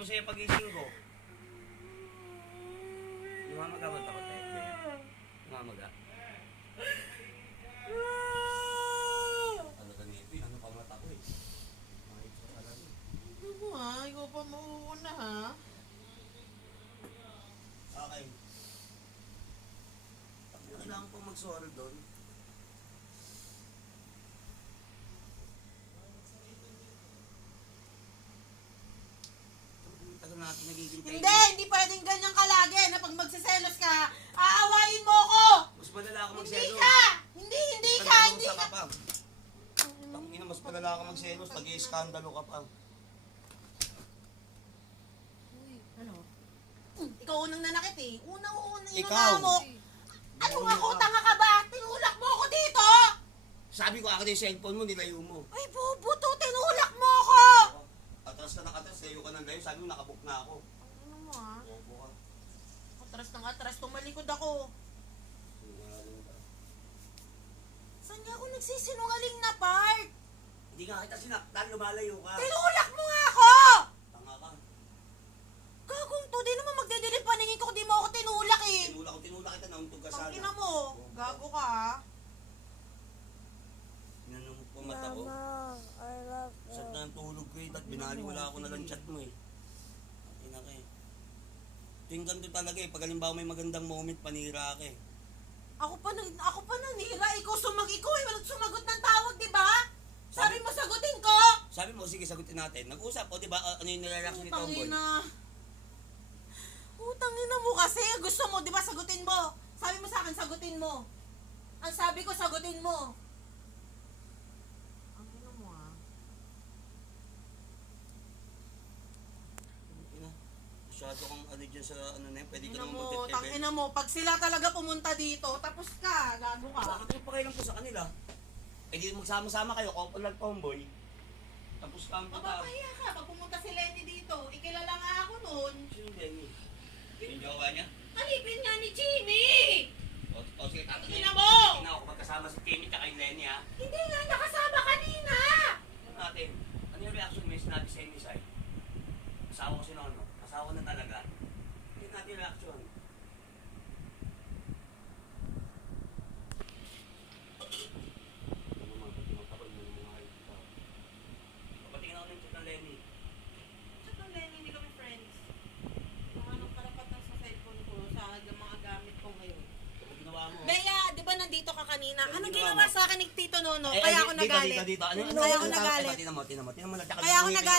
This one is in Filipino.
mo sa'yo pagising ko. Lumamaga mo takot tayo. Lumamaga. Ano ka nito? Ano pa mata ko eh. Makikita ka lang eh. Ano mo ha? Ikaw pa mauuna ha? Okay. Kailangan po mag-sorry doon. Tagal natin nagiging tayo. Hindi pwedeng ganyan ka lagi na pag magsiselos ka, aawayin mo ko! Mas malala ka Hindi magselos. ka! Hindi ka! Tangina, mas malala ka magselos. Nag-i-skandalo ka pa. Ano? Ikaw unang nanakit eh. Unang Ikaw. mo. Ano nga ko, tanga ka ba? Tinulak mo ako dito! Sabi ko, akin yung cellphone mo, nilayo mo. Ay, bubuto, tinulak mo ako! Atras ka ng atras, layo ka ng layo. Sabi mo, nakabook na ako. Ano mo ha? Bobo ka. Atras ng atras, tumalikod ako. Sinungaling ka. Saan niya ako nagsisinungaling na part? Hindi nga kita sinaktan, lumalayo ka. Tinulak mo nga ako! Tanga ka. Gagong to, di naman magdidilim paningin ko kung di mo ako tinulak eh. Tinulak kita, nauntog ka sana. Tangina mo, gago ka ha? Inanong po mata ko. I love Sat na ang tulog ko eh, at binaliwala ako na lang chat mo eh. Ina ka eh. Tuwing ganito talaga eh, pag halimbawa may magandang moment, panira ka eh. Ako pa nanira, ikaw eh, sumagot ng tawag, di ba? Sabi mo sagutin ko! Sabi mo, sige, sagutin natin. Nag-usap o, di ba? Ano yung nireaction ni Tomboy? Utangina mo kasi, gusto mo, di ba, sagutin mo. Sabi mo sa akin, sagutin mo. Ang sabi ko, sagutin mo. Ang ina mo ah. Ina, masyado kang ano dyan sa ano na yun, pwede ka Ina naman mo, mag-tebe. tangina mo, pag sila talaga pumunta dito, tapos ka, gago ka. Bakit yung pakailan ko sa kanila? Eh di magsama-sama kayo, couple lang Tomboy. Tapos ka ang pata. Mapapahiya ka, pag pumunta si Lenny dito, ikilala nga ako nun. Sino Lenny? Yung jowa niya? Alipin nga ni Jimmy! O sige, tatanungin. Ina mo! Tingnan ako magkasama si Timmy at kay Lenny ha. Hindi nga nakasama kanina! Tingnan natin. Ano yung reaction mo yung sinabi sa inyo side? Asawa ko si Nono. Asawa na talaga. Tingnan natin yung reaction. Papatingin ako ng chat ng Lenny. Chat ng Lenny, hindi kami friends. Anong karapatan sa cellphone ko sa mga gamit ko ngayon? Ano ginawa mo? Bea, di ba nandito ka kanina? Ano Anong ginawa ginawa mo? sa akin ni Tito Nono? Eh, Kaya ako dito, nagalit. dito. Ano, Kaya ako ano, nagalit. Tingnan mo. Kaya ako nagalit.